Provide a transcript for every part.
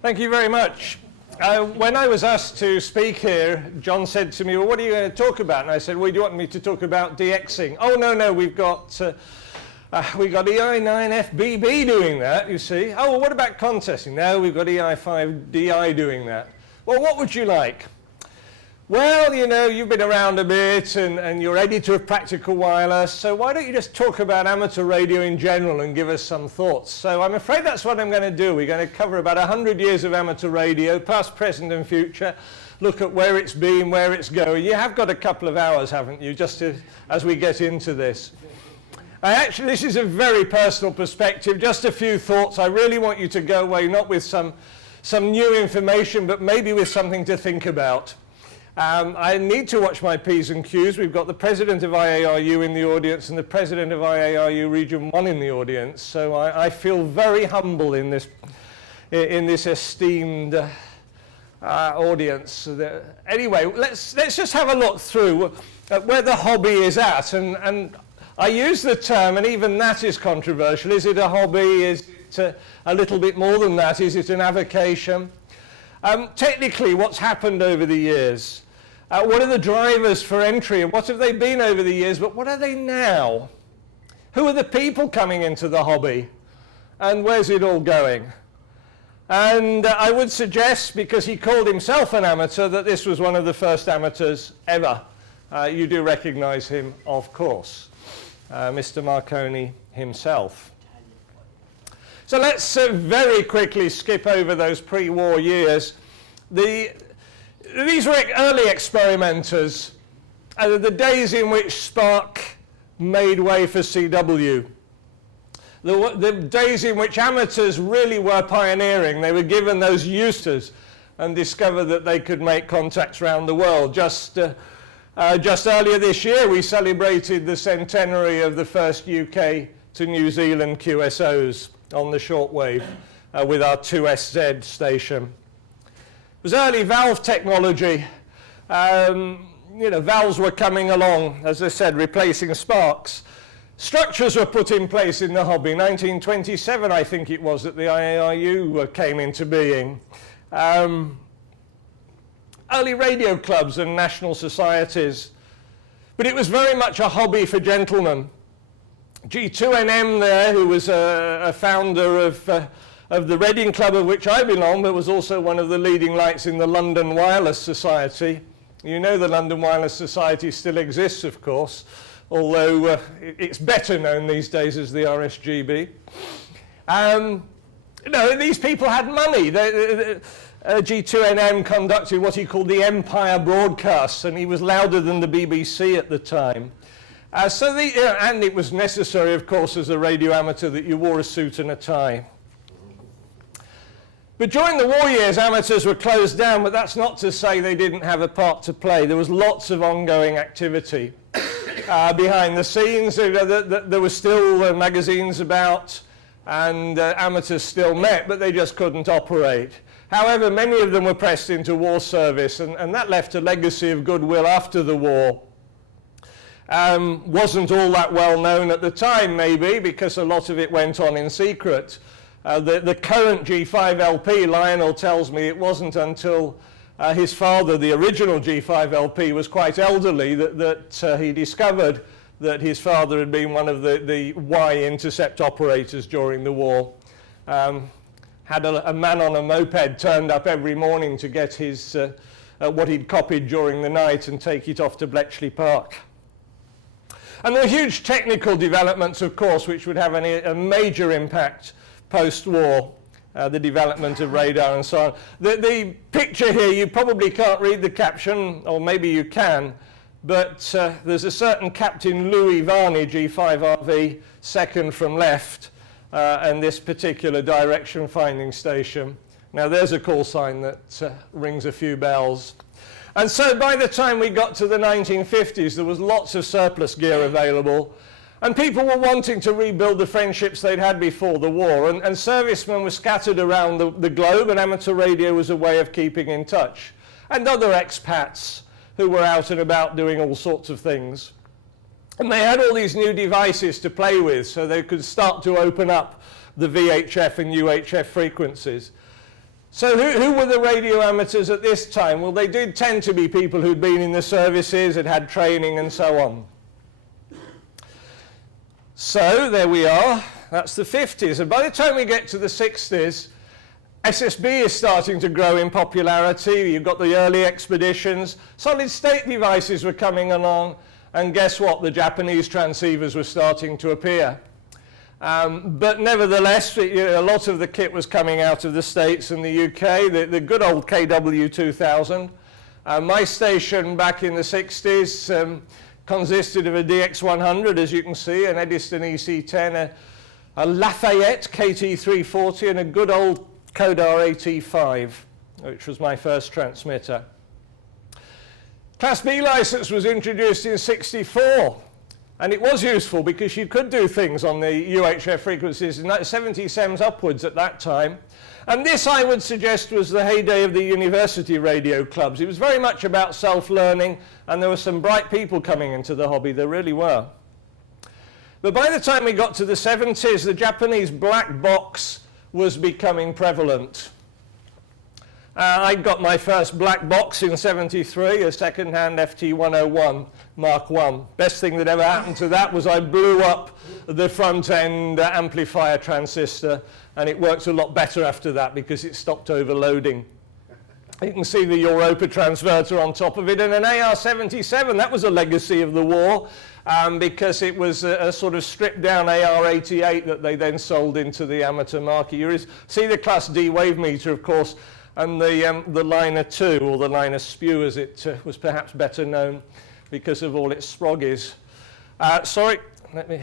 Thank you very much. When I was asked to speak here, John said to me, well, what are you going to talk about? And I said, well, do you want me to talk about DXing? Oh, no, we've got EI9FBB doing that, you see. Oh, well, what about contesting? No, we've got EI5DI doing that. Well, what would you like? Well, you know, you've been around a bit and you're editor of Practical Wireless, so why don't you just talk about amateur radio in general and give us some thoughts? So I'm afraid that's what I'm going to do. We're going to cover about 100 years of amateur radio, past, present and future, look at where it's been, where it's going. You have got a couple of hours, haven't you, just as we get into this. Actually, this is a very personal perspective, just a few thoughts. I really want you to go away not with some new information, but maybe with something to think about. I need to watch my P's and Q's. We've got the president of IARU in the audience and the president of IARU Region 1 in the audience. So I feel very humble in this esteemed audience. Anyway, let's just have a look through at where the hobby is at. And I use the term, and even that is controversial. Is it a hobby? Is it a little bit more than that? Is it an avocation? Technically, what's happened over the years? What are the drivers for entry, and what have they been over the years, but what are they now? Who are the people coming into the hobby, and where's it all going? And I would suggest, because he called himself an amateur, that this was one of the first amateurs ever. You do recognize him, of course, Mr. Marconi himself. So let's very quickly skip over those pre-war years. These were early experimenters, the days in which Spark made way for CW. The days in which amateurs really were pioneering. They were given those uses and discovered that they could make contacts around the world. Just earlier this year, we celebrated the centenary of the first UK to New Zealand QSOs on the shortwave with our 2SZ station. It was early valve technology. Valves were coming along, as I said, replacing sparks. Structures were put in place in the hobby. 1927, I think it was, that the IARU came into being. Early radio clubs and national societies. But it was very much a hobby for gentlemen. G2NM there, who was a founder of the Reading Club, of which I belong, but was also one of the leading lights in the London Wireless Society. You know the London Wireless Society still exists, of course, although it's better known these days as the RSGB. These people had money. G2NM conducted what he called the Empire broadcasts, and he was louder than the BBC at the time. And it was necessary, of course, as a radio amateur that you wore a suit and a tie. But during the war years, amateurs were closed down, but that's not to say they didn't have a part to play. There was lots of ongoing activity behind the scenes. There were still magazines about, and amateurs still met, but they just couldn't operate. However, many of them were pressed into war service, and that left a legacy of goodwill after the war. Wasn't all that well known at the time, maybe, because a lot of it went on in secret. The current G5LP, Lionel tells me, it wasn't until his father, the original G5LP, was quite elderly that he discovered that his father had been one of the Y-intercept operators during the war. Had a man on a moped turned up every morning to get his what he'd copied during the night and take it off to Bletchley Park. And there were huge technical developments, of course, which would have a major impact post-war, the development of radar and so on. The picture here, you probably can't read the caption, or maybe you can, but there's a certain Captain Louis Varney, G5RV, second from left, and this particular direction finding station. Now there's a call sign that rings a few bells. And so by the time we got to the 1950s, there was lots of surplus gear available, and people were wanting to rebuild the friendships they'd had before the war, and servicemen were scattered around the globe, and amateur radio was a way of keeping in touch. And other expats who were out and about doing all sorts of things. And they had all these new devices to play with, so they could start to open up the VHF and UHF frequencies. So who were the radio amateurs at this time? Well, they did tend to be people who'd been in the services, had had training and so on. So there we are, that's the 50s. And by the time we get to the 60s, SSB is starting to grow in popularity. You've got the early expeditions. Solid state devices were coming along. And guess what? The Japanese transceivers were starting to appear. But nevertheless, a lot of the kit was coming out of the States and the UK, the good old KW2000. My station back in the 60s consisted of a DX100, as you can see, an Edison EC10, a Lafayette KT340, and a good old Kodar AT5, which was my first transmitter. Class B license was introduced in 64. And it was useful because you could do things on the UHF frequencies in 70 SEMS upwards at that time. And this, I would suggest, was the heyday of the university radio clubs. It was very much about self-learning, and there were some bright people coming into the hobby. There really were. But by the time we got to the 70s, the Japanese black box was becoming prevalent. I got my first black box in 73, a second-hand FT101 Mark I. Best thing that ever happened to that was I blew up the front-end amplifier transistor, and it worked a lot better after that because it stopped overloading. You can see the Europa transverter on top of it, and an AR-77, that was a legacy of the war, because it was a sort of stripped-down AR-88 that they then sold into the amateur market. You see the Class D wave meter, of course, and the Liner 2, or the Liner Spew as it was perhaps better known because of all its sproggies. Sorry, let me...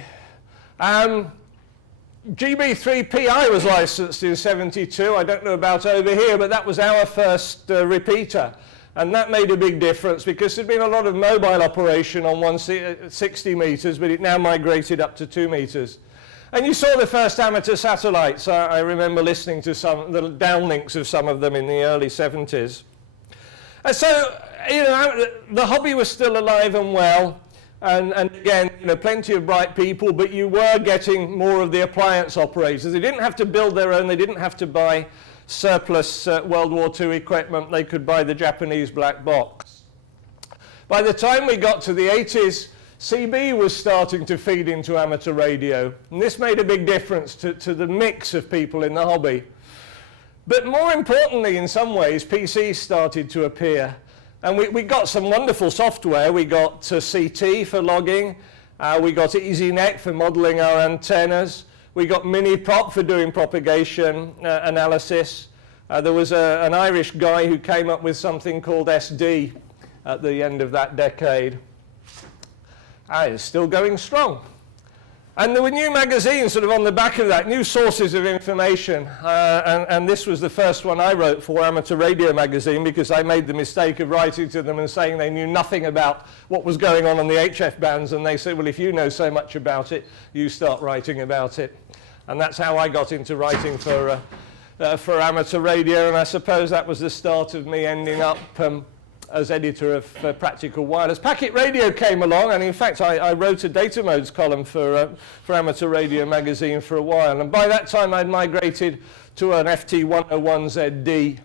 GB3PI was licensed in 72. I don't know about over here, but that was our first repeater. And that made a big difference because there'd been a lot of mobile operation on 160 meters, but it now migrated up to 2 meters. And you saw the first amateur satellites. I remember listening to the downlinks of some of them in the early 70s. And so, you know, the hobby was still alive and well. And again, you know, plenty of bright people, but you were getting more of the appliance operators. They didn't have to build their own. They didn't have to buy surplus World War II equipment. They could buy the Japanese black box. By the time we got to the 80s, CB was starting to feed into amateur radio, and this made a big difference to the mix of people in the hobby. But more importantly, in some ways, PCs started to appear, and we got some wonderful software. We got CT for logging, we got EasyNet for modeling our antennas, we got Mini-Prop for doing propagation analysis. There was an Irish guy who came up with something called SD at the end of that decade. It's still going strong. And there were new magazines sort of on the back of that, new sources of information. And this was the first one I wrote for, Amateur Radio Magazine, because I made the mistake of writing to them and saying they knew nothing about what was going on the HF bands. And they said, well, if you know so much about it, you start writing about it. And that's how I got into writing for amateur radio. And I suppose that was the start of me ending up as editor of Practical Wireless. Packet Radio came along, and in fact I wrote a data modes column for Amateur Radio Magazine for a while, and by that time I'd migrated to an FT101ZD,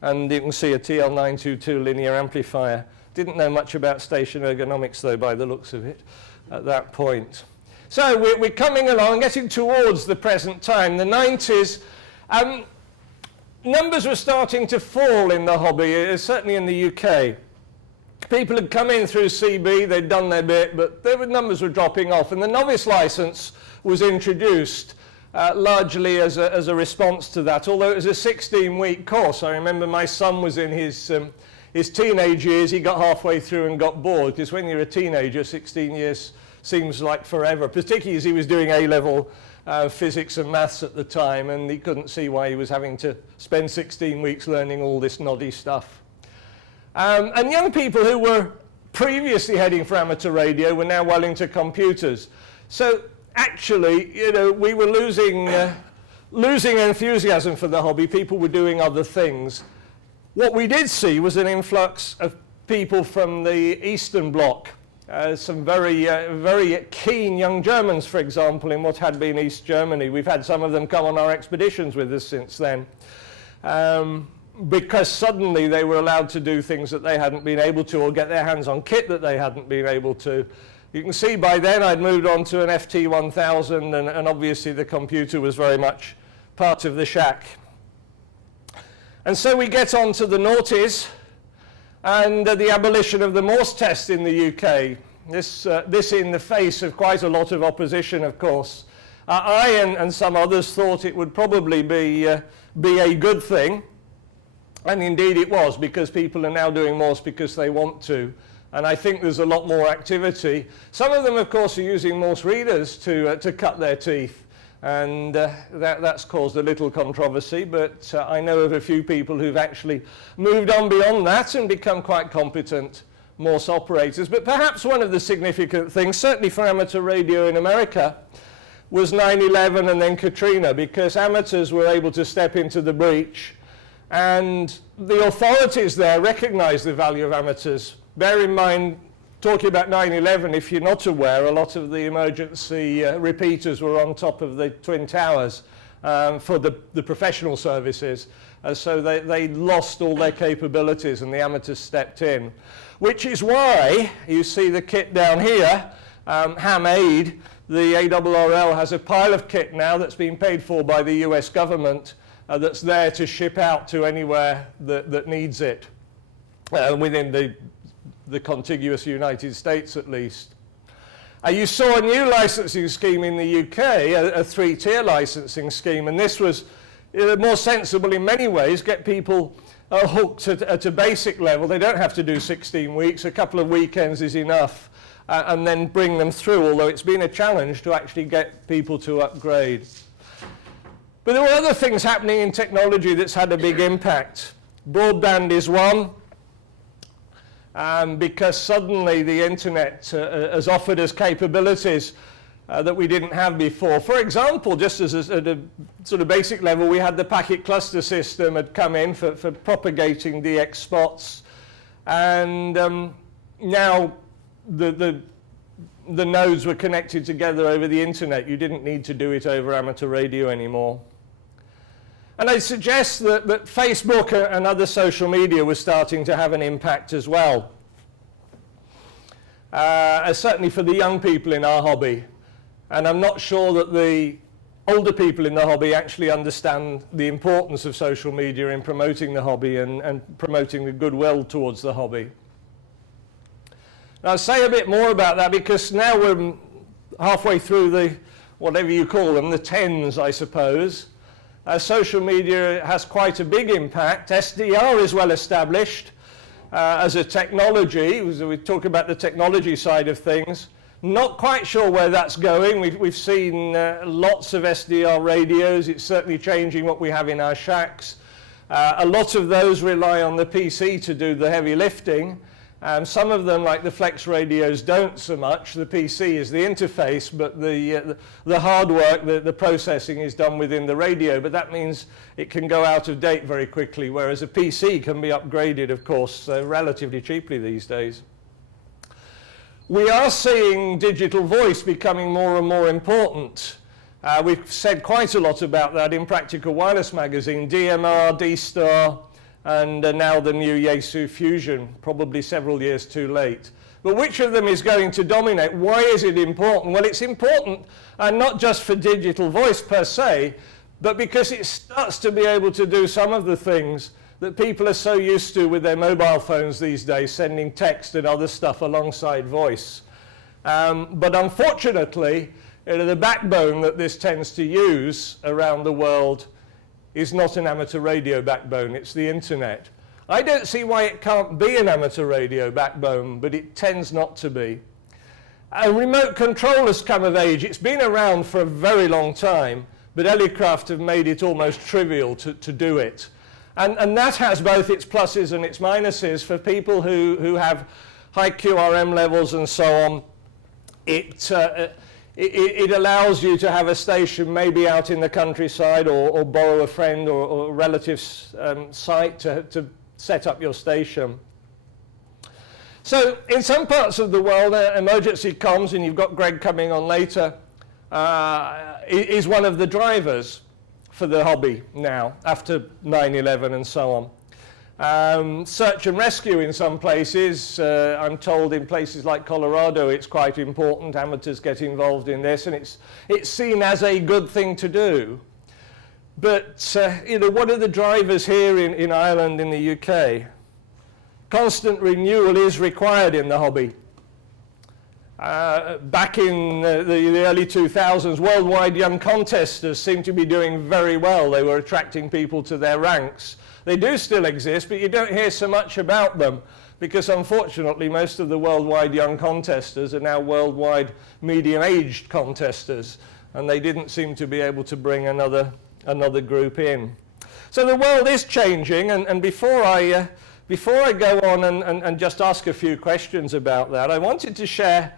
and you can see a TL922 linear amplifier. Didn't know much about station ergonomics though, by the looks of it, at that point. So we're coming along, getting towards the present time, the 90s. Numbers were starting to fall in the hobby, certainly in the UK. People had come in through CB, they'd done their bit, but their numbers were dropping off, and the novice license was introduced largely as a response to that, although it was a 16-week course. I remember my son was in his teenage years. He got halfway through and got bored, because when you're a teenager, 16 years seems like forever, particularly as he was doing A-level physics and maths at the time, and he couldn't see why he was having to spend 16 weeks learning all this noddy stuff. And young people who were previously heading for amateur radio were now well into computers. So actually, you know, we were losing enthusiasm for the hobby. People were doing other things. What we did see was an influx of people from the Eastern Bloc. Some very keen young Germans, for example, in what had been East Germany. We've had some of them come on our expeditions with us since then. because suddenly they were allowed to do things that they hadn't been able to, or get their hands on kit that they hadn't been able to. You can see by then I'd moved on to an FT1000, and obviously the computer was very much part of the shack. And so we get on to the noughties and the abolition of the Morse test in the UK. This in the face of quite a lot of opposition, of course. I and some others thought it would probably be a good thing. And indeed it was, because people are now doing Morse because they want to. And I think there's a lot more activity. Some of them, of course, are using Morse readers to cut their teeth. And that's caused a little controversy. But I know of a few people who've actually moved on beyond that and become quite competent Morse operators. But perhaps one of the significant things, certainly for amateur radio in America, was 9/11 and then Katrina, because amateurs were able to step into the breach. And the authorities there recognized the value of amateurs. Bear in mind, talking about 9/11, if you're not aware, a lot of the emergency repeaters were on top of the Twin Towers for the professional services. So they lost all their capabilities and the amateurs stepped in. Which is why you see the kit down here, Ham-Aid. The ARRL has a pile of kit now that's been paid for by the US government that's there to ship out to anywhere that needs it, within the contiguous United States at least. You saw a new licensing scheme in the UK, a three-tier licensing scheme, and this was more sensible in many ways, get people hooked at a basic level. They don't have to do 16 weeks, a couple of weekends is enough, and then bring them through, although it's been a challenge to actually get people to upgrade. But there were other things happening in technology that's had a big impact. Broadband is one, because suddenly the internet has offered us capabilities that we didn't have before. For example, just as at a sort of basic level, we had the packet cluster system had come in for propagating DX spots, and now the nodes were connected together over the internet. You didn't need to do it over amateur radio anymore. And I suggest that Facebook and other social media were starting to have an impact as well. Certainly for the young people in our hobby. And I'm not sure that the older people in the hobby actually understand the importance of social media in promoting the hobby and promoting the goodwill towards the hobby. And I'll say a bit more about that because now we're halfway through the, whatever you call them, the tens, I suppose. Social media has quite a big impact. SDR is well established as a technology. We talk about the technology side of things. Not quite sure where that's going. We've seen lots of SDR radios. It's certainly changing what we have in our shacks. A lot of those rely on the PC to do the heavy lifting. Some of them, like the Flex radios, don't so much. The PC is the interface, but the hard work, the processing is done within the radio. But that means it can go out of date very quickly, whereas a PC can be upgraded, of course, relatively cheaply these days. We are seeing digital voice becoming more and more important. We've said quite a lot about that in Practical Wireless magazine, DMR, D-Star, and now the new Yaesu Fusion, probably several years too late. But which of them is going to dominate? Why is it important? Well, it's important not just for digital voice per se, but because it starts to be able to do some of the things that people are so used to with their mobile phones these days, sending text and other stuff alongside voice. But unfortunately, the backbone that this tends to use around the world is not an amateur radio backbone, it's the internet. I don't see why it can't be an amateur radio backbone, but it tends not to be. Remote control has come of age. It's been around for a very long time, but Elecraft have made it almost trivial to do it. And that has both its pluses and its minuses. For people who have high QRM levels and so on, it allows you to have a station maybe out in the countryside or borrow a friend or relative's site to set up your station. So in some parts of the world, emergency comms, and you've got Greg coming on later, is one of the drivers for the hobby now, after 9/11 and so on. Search and rescue in some places. I'm told in places like Colorado it's quite important. Amateurs get involved in this, and it's seen as a good thing to do. But what are the drivers here in Ireland, in the UK? Constant renewal is required in the hobby. Back in the early 2000s, worldwide young contesters seemed to be doing very well. They were attracting people to their ranks. They do still exist, but you don't hear so much about them because, unfortunately, most of the worldwide young contesters are now worldwide medium-aged contesters, and they didn't seem to be able to bring another group in. So the world is changing, and before I go on and just ask a few questions about that, I wanted to share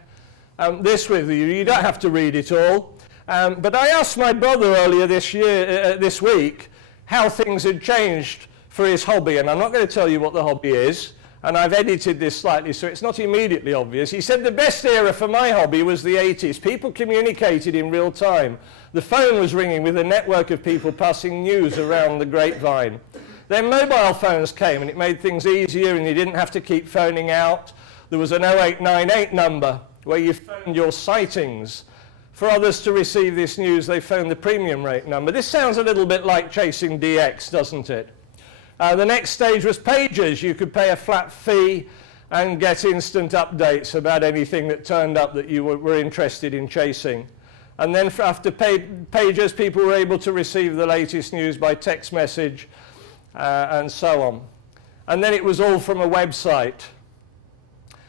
this with you. You don't have to read it all, but I asked my brother earlier this week, how things had changed for his hobby, and I'm not going to tell you what the hobby is, and I've edited this slightly so it's not immediately obvious. He said the best era for my hobby was the 80s. People communicated in real time. The phone was ringing with a network of people passing news around the grapevine. Then mobile phones came, and it made things easier, and you didn't have to keep phoning out. There was an 0898 number where you phoned your sightings. For others to receive this news, they phoned the premium rate number. This sounds a little bit like chasing DX, doesn't it? The next stage was pagers. You could pay a flat fee and get instant updates about anything that turned up that you were interested in chasing. And then after pagers, people were able to receive the latest news by text message and so on. And then it was all from a website.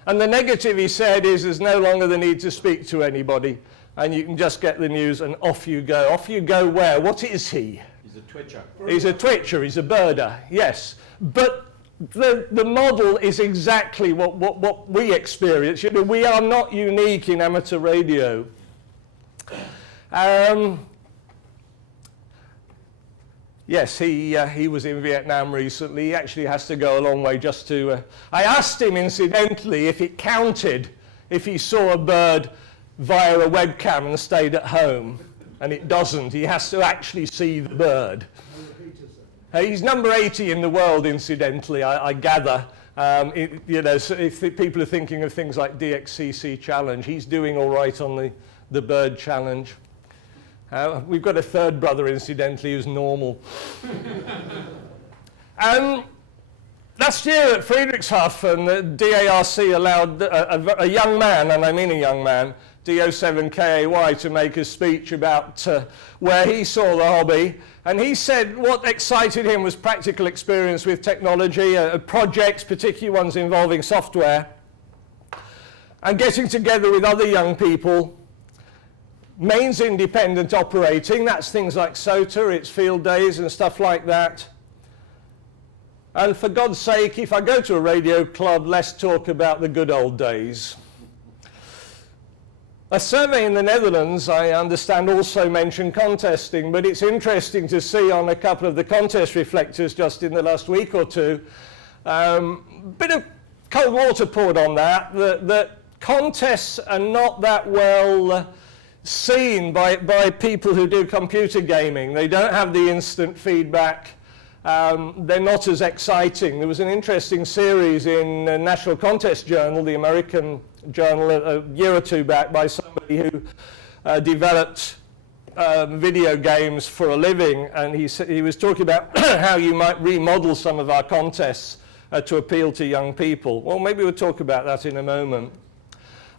And the negative, he said, is there's no longer the need to speak to anybody, and you can just get the news and off you go. Off you go where? What is he? He's a twitcher. He's a twitcher, he's a birder, yes. But the model is exactly what we experience. You know, we are not unique in amateur radio. Yes, he was in Vietnam recently. He actually has to go a long way just to... I asked him, incidentally, if it counted if he saw a bird via a webcam and stayed at home. And it doesn't. He has to actually see the bird. He's number 80 in the world, incidentally, I gather. So if people are thinking of things like DXCC Challenge, he's doing all right on the bird challenge. We've got a third brother, incidentally, who's normal. Last year at Friedrichshafen, the DARC allowed a young man, and I mean a young man, DO7KAY, to make a speech about where he saw the hobby. And he said what excited him was practical experience with technology, projects, particularly ones involving software, and getting together with other young people. Mains independent operating, that's things like SOTA, it's field days and stuff like that. And for God's sake, if I go to a radio club, let's talk about the good old days. A survey in the Netherlands, I understand, also mentioned contesting, but it's interesting to see on a couple of the contest reflectors just in the last week or two, bit of cold water poured on that contests are not that well seen by people who do computer gaming. They don't have the instant feedback. They're not as exciting. There was an interesting series in National Contest Journal, the American journal, a year or two back, by somebody who developed video games for a living, and he was talking about how you might remodel some of our contests to appeal to young people. Well, maybe we'll talk about that in a moment.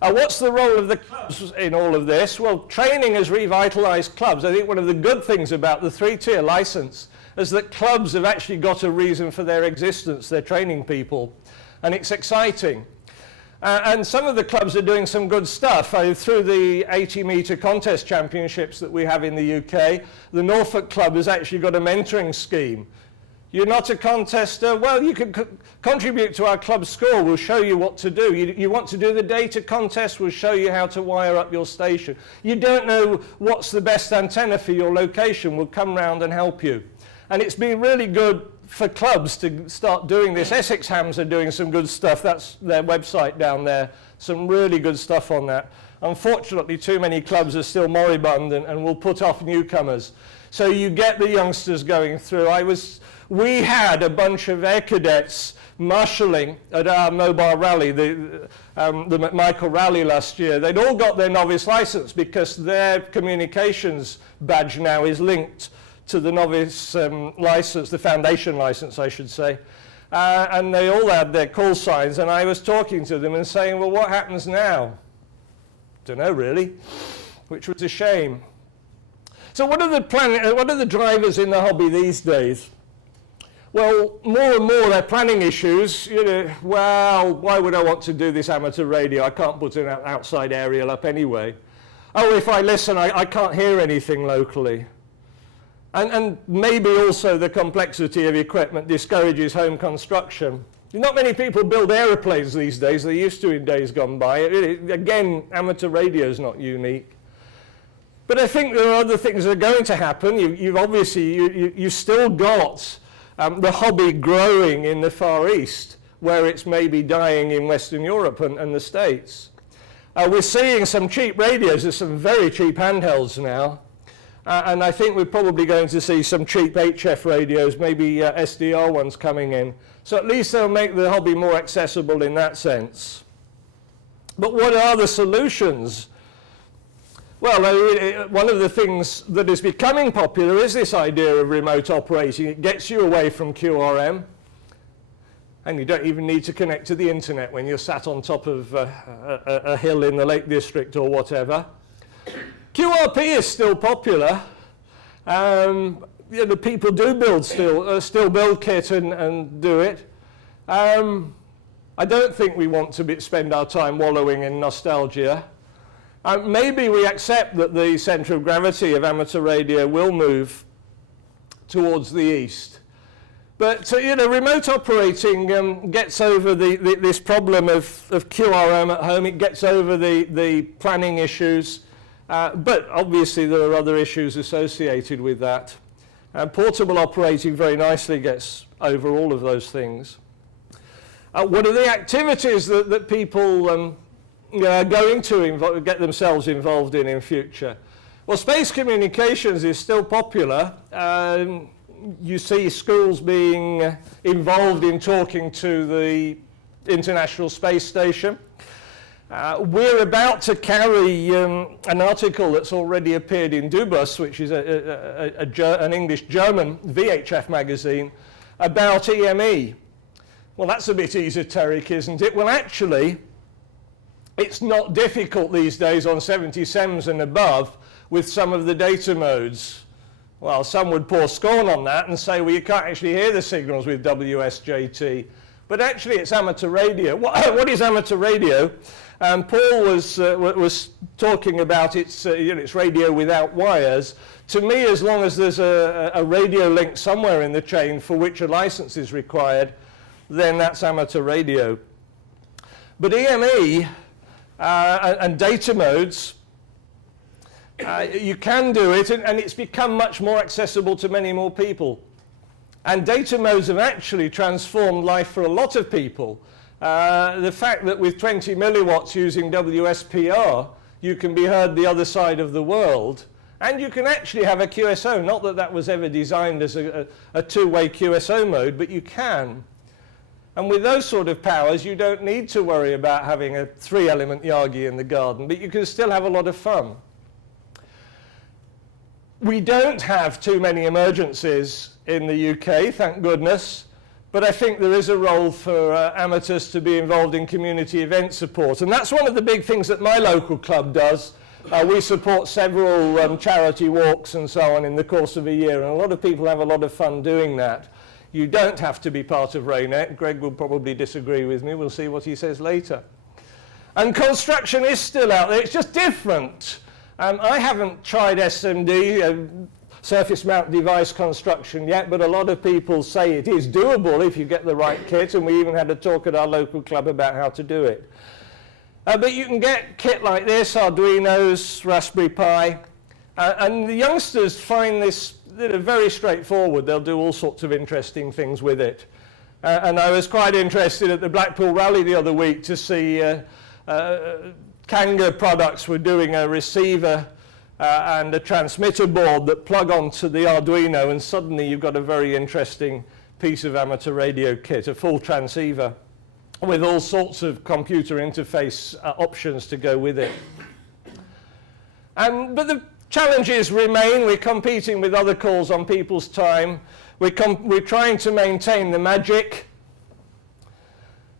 What's the role of the clubs in all of this? Well, training has revitalized clubs. I think one of the good things about the three-tier license is that clubs have actually got a reason for their existence. They're training people, and it's exciting. And some of the clubs are doing some good stuff. Through the 80-metre contest championships that we have in the UK, the Norfolk Club has actually got a mentoring scheme. You're not a contester? Well, you can contribute to our club score. We'll show you what to do. You want to do the data contest? We'll show you how to wire up your station. You don't know what's the best antenna for your location? We'll come round and help you. And it's been really good for clubs to start doing this. Essex Hams are doing some good stuff. That's their website down there. Some really good stuff on that. Unfortunately, too many clubs are still moribund and will put off newcomers. So you get the youngsters going through. I was We had a bunch of air cadets marshalling at our mobile rally, the McMichael rally last year. They'd all got their novice license because their communications badge now is linked to the novice license, the foundation license, I should say. And they all had their call signs, and I was talking to them and saying, well, what happens now? Don't know, really, which was a shame. So what are the drivers in the hobby these days? Well, more and more they're planning issues. You know, well, why would I want to do this amateur radio? I can't put an outside aerial up anyway. Oh, if I listen, I can't hear anything locally. And maybe also the complexity of equipment discourages home construction. Not many people build aeroplanes these days. They used to in days gone by. Again, amateur radio is not unique. But I think there are other things that are going to happen. You've still got the hobby growing in the Far East, where it's maybe dying in Western Europe and the States. We're seeing some cheap radios. There's some very cheap handhelds now. And I think we're probably going to see some cheap HF radios, maybe SDR ones coming in. So at least they'll make the hobby more accessible in that sense. But what are the solutions? Well, one of the things that is becoming popular is this idea of remote operating. It gets you away from QRM, and you don't even need to connect to the internet when you're sat on top of a hill in the Lake District or whatever. QRP is still popular. The people do build still build kit and do it. I don't think we want to spend our time wallowing in nostalgia. Maybe we accept that the centre of gravity of amateur radio will move towards the east. But remote operating gets over this problem of QRM at home. It gets over the planning issues. But obviously there are other issues associated with that. Portable operating very nicely gets over all of those things. What are the activities that people are going to get themselves involved in future? Well, space communications is still popular. You see schools being involved in talking to the International Space Station. We're about to carry an article that's already appeared in Dubus, which is an English-German VHF magazine, about EME. Well, that's a bit esoteric, isn't it? Well, actually, it's not difficult these days on 77s and above with some of the data modes. Well, some would pour scorn on that and say, well, you can't actually hear the signals with WSJT. But actually, it's amateur radio. What is amateur radio? Paul was talking about it's radio without wires. To me, as long as there's a radio link somewhere in the chain for which a license is required, then that's amateur radio. But EME and data modes, you can do it, and it's become much more accessible to many more people. And data modes have actually transformed life for a lot of people. The fact that with 20 milliwatts using WSPR, you can be heard the other side of the world, and you can actually have a QSO. Not that that was ever designed as a two-way QSO mode, but you can. And with those sort of powers, you don't need to worry about having a 3-element Yagi in the garden, but you can still have a lot of fun. We don't have too many emergencies in the UK, thank goodness, but I think there is a role for amateurs to be involved in community event support. And that's one of the big things that my local club does. We support several charity walks and so on in the course of a year, and a lot of people have a lot of fun doing that. You don't have to be part of RayNet. Greg will probably disagree with me. We'll see what he says later. And construction is still out there. It's just different. I haven't tried SMD, surface mount device construction yet, but a lot of people say it is doable if you get the right kit, and we even had a talk at our local club about how to do it. But you can get kit like this, Arduinos, Raspberry Pi, and the youngsters find this very straightforward. They'll do all sorts of interesting things with it. And I was quite interested at the Blackpool Rally the other week to see Kanga Products were doing a receiver and a transmitter board that plug onto the Arduino, and suddenly you've got a very interesting piece of amateur radio kit, a full transceiver, with all sorts of computer interface options to go with it. But the challenges remain. We're competing with other calls on people's time. We're trying to maintain the magic.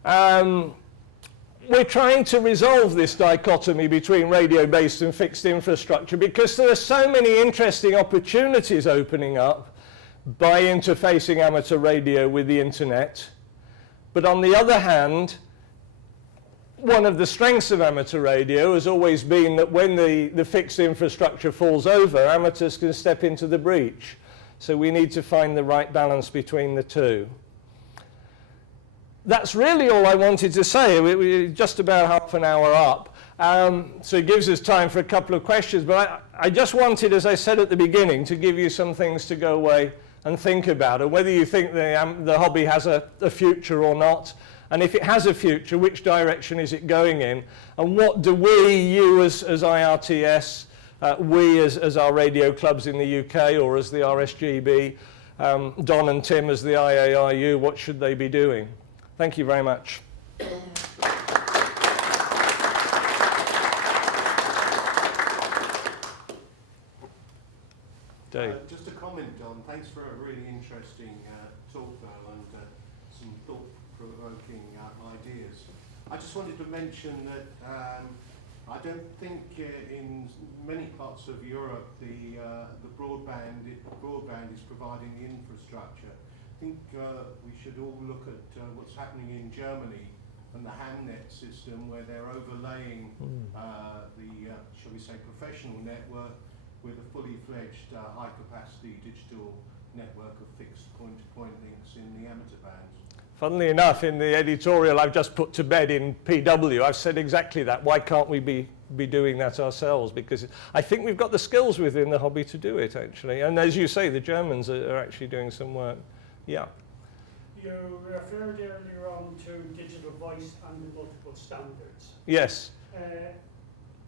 We're trying to resolve this dichotomy between radio-based and fixed infrastructure, because there are so many interesting opportunities opening up by interfacing amateur radio with the internet. But on the other hand, one of the strengths of amateur radio has always been that when the fixed infrastructure falls over, amateurs can step into the breach. So we need to find the right balance between the two. That's really all I wanted to say. We're just about half an hour up. So it gives us time for a couple of questions. But I just wanted, as I said at the beginning, to give you some things to go away and think about, and whether you think the hobby has a future or not. And if it has a future, which direction is it going in? And what do we, you as IRTS, we as our radio clubs in the UK, or as the RSGB, Don and Tim as the IARU, what should they be doing? Thank you very much. Dave. Just a comment, Don. Thanks for a really interesting talk, Val, and some thought-provoking ideas. I just wanted to mention that I don't think in many parts of Europe the broadband is providing the infrastructure. I think we should all look at what's happening in Germany and the HAMNet system, where they're overlaying shall we say, professional network with a fully fledged high-capacity digital network of fixed point-to-point links in the amateur bands. Funnily enough, in the editorial I've just put to bed in PW, I've said exactly that. Why can't we be doing that ourselves? Because I think we've got the skills within the hobby to do it, actually. And as you say, the Germans are actually doing some work. Yeah. You referred earlier on to digital voice and the multiple standards. Yes.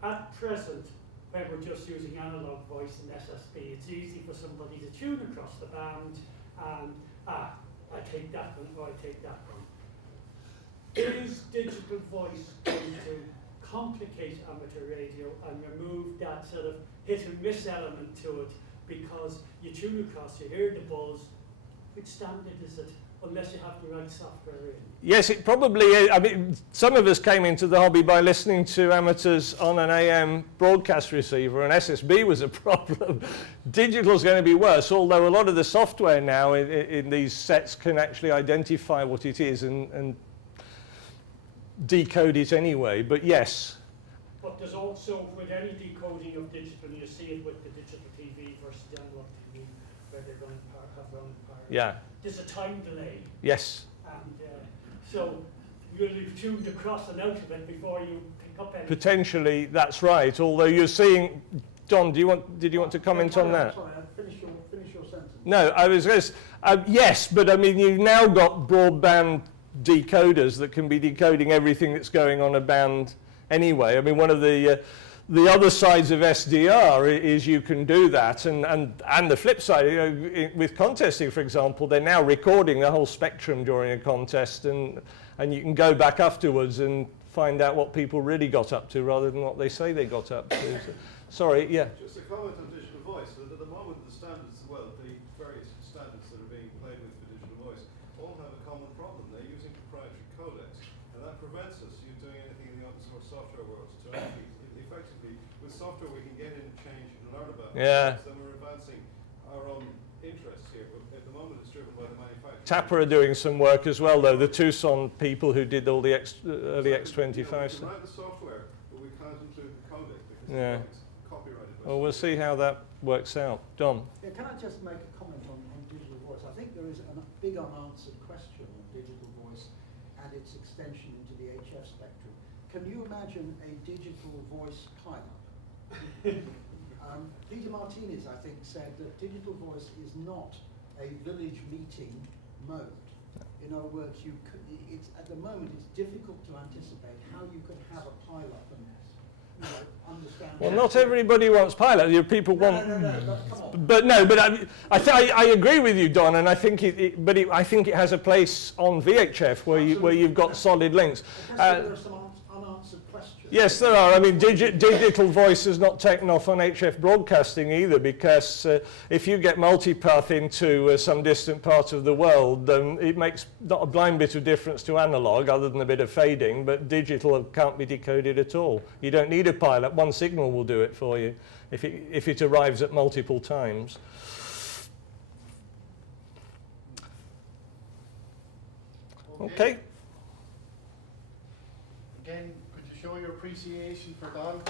At present, when we're just using analog voice and SSB, it's easy for somebody to tune across the band and, I take that one, or I take that one. Is digital voice going to complicate amateur radio and remove that sort of hit and miss element to it, because you tune across, you hear the buzz? Which standard is it, unless you have the right software in? Yes, it probably is. I mean, some of us came into the hobby by listening to amateurs on an AM broadcast receiver, and SSB was a problem. Digital's going to be worse, although a lot of the software now in these sets can actually identify what it is and decode it anyway, but yes. But there's also, with any decoding of digital, you see it with the digital TV versus the analog TV, where they're going to have run power. Yeah. There's a time delay. Yes. And so you'll have tuned across and out of it before you pick up anything. Potentially, that's right. Although you're seeing, Don, did you want to comment on that? Sorry, finish your sentence. No, I was going to yes, but I mean, you've now got broadband decoders that can be decoding everything that's going on a band anyway. I mean, one of the other sides of SDR is you can do that, and the flip side, you know, with contesting, for example, they're now recording the whole spectrum during a contest, and you can go back afterwards and find out what people really got up to rather than what they say they got up to. So, sorry, yeah. Just a comment on digital voice. At the moment, the standards, well, the various standards that are being played with for digital voice all have a common problem. They're using proprietary codecs, and that prevents us from doing anything in the open source software world to actually effectively, with software we can get in, change, and learn about. Yeah. Then we're advancing our own interests here, but at the moment it's driven by the manufacturer. Tapper are doing some work as well, though, the Tucson people who did all the early X25. We can write the software, but we can't include the codec because it's copyrighted. Well, we'll see how that works out. Don? Yeah, can I just make a comment on digital voice? I think there is a big unanswered question on digital voice and its extension into the HF spectrum. Can you imagine a digital voice pileup? Peter Martinez, I think, said that digital voice is not a village meeting mode. In other words, at the moment it's difficult to anticipate how you could have a pileup. understand. Well, not everybody wants pilot. People want. No, come on. But no, but I agree with you, Don, and I think I think it has a place on VHF where you've got solid links. I guess there are some unanswered questions. Yes, there are. I mean, digital voice is not taken off on HF broadcasting either, because if you get multipath into some distant part of the world, it makes not a blind bit of difference to analog, other than a bit of fading, but digital can't be decoded at all. You don't need a pilot. One signal will do it for you if it arrives at multiple times. Okay. Again, could you show your appreciation for Don?